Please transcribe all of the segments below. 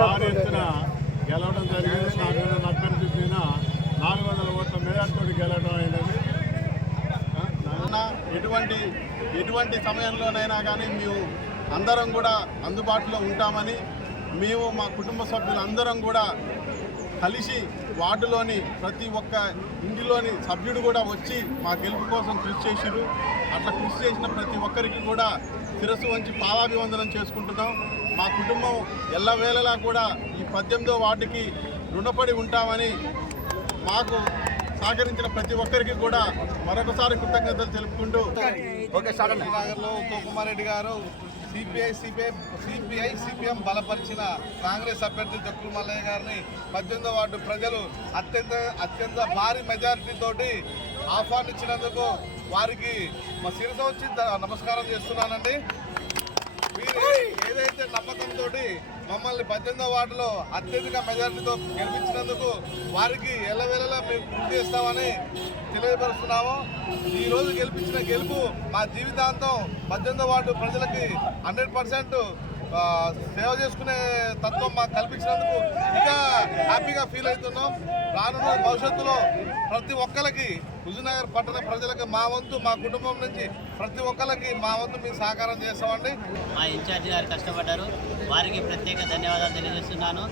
భారీ ఎత్తున గెలవడం జరిగింది. నా అభ్యర్థి మీద 400 ఓట్ల మెజార్టీతో గెలవడం అయినది. ఎటువంటి సమయంలోనైనా కానీ మేము అందరం కూడా అందుబాటులో ఉంటామని, మేము మా కుటుంబ సభ్యులందరం కూడా కలిసి వార్డులోని ప్రతి ఒక్క ఇంటిలోని సభ్యుడు కూడా వచ్చి మా గెలుపు కోసం కృషి చేసిరు. అట్లా కృషి చేసిన ప్రతి ఒక్కరికి కూడా శిరస్సు వంచి పాదాభివందనం చేసుకుంటున్నాం. మా కుటుంబం ఎల్లవేళలా కూడా ఈ 18వ వార్డుకి రుణపడి ఉంటామని మాకు సహకరించిన ప్రతి ఒక్కరికి కూడా మరొకసారి కృతజ్ఞతలు తెలుపుకుంటూ నగర్లో ఉత్తమ్ కుమార్ రెడ్డి గారు సిపిఐ సిపిఎం బలపరిచిన కాంగ్రెస్ అభ్యర్థి జక్కుల మల్లయ్య గారిని 18వ వార్డు ప్రజలు అత్యంత భారీ మెజారిటీతోటి ఆహ్వానించినందుకు వారికి మా శిరస వచ్చి నమస్కారం చేస్తున్నానండి. మీరు ఏదైతే నమ్మకంతో మమ్మల్ని 18వ వార్డులో అత్యధిక మెజారిటీతో గెలిపించినందుకు వారికి ఎల్లవేళలా మేము కృషి చేస్తామని తెలియపరుస్తున్నాము. ఈరోజు గెలిపించిన గెలుపు మా జీవితాంతం 18వ వార్డు ప్రజలకి 100% సేవ చేసుకునే తత్వం మాకు కల్పించినందుకు ఇంకా హ్యాపీగా ఫీల్ అవుతున్నాం. రానున్న భవిష్యత్తులో ప్రతి ఒక్కరికి హుజూర్నగర్ పట్టణ ప్రజలకు మా వంతు, మా కుటుంబం నుంచి ప్రతి ఒక్కరికి మా వంతు మేము సహకారం చేస్తామండి. మా ఇన్ఛార్జి గారు కష్టపడ్డారు, వారికి ప్రత్యేక ధన్యవాదాలు తెలియజేస్తున్నాను.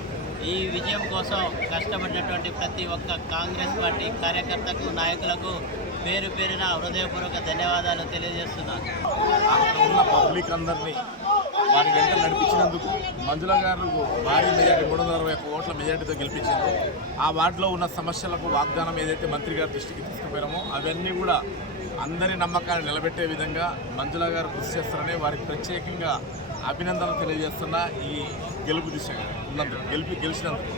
ఈ విజయం కోసం కష్టపడినటువంటి ప్రతి ఒక్క కాంగ్రెస్ పార్టీ కార్యకర్తకు, నాయకులకు పేరు పేరున హృదయపూర్వక ధన్యవాదాలు తెలియజేస్తున్నాను. ఉన్న పబ్లిక్ అందరినీ వారి వెంట నడిపించినందుకు మంజుల గారు భారీ మెజార్టీ 361 ఓట్ల మెజార్టీతో గెలిపించారు. ఆ వార్డులో ఉన్న సమస్యలకు వాగ్దానం ఏదైతే మంత్రి గారి దృష్టికి తీసుకుపోయామో అవన్నీ కూడా అందరి నమ్మకాన్ని నిలబెట్టే విధంగా మంజుల గారు కృషి చేస్తారని వారికి ప్రత్యేకంగా అభినందనలు తెలియజేస్తున్న ఈ గెలుపు దిశగా ఉన్నందుకు గెలిచినందుకు.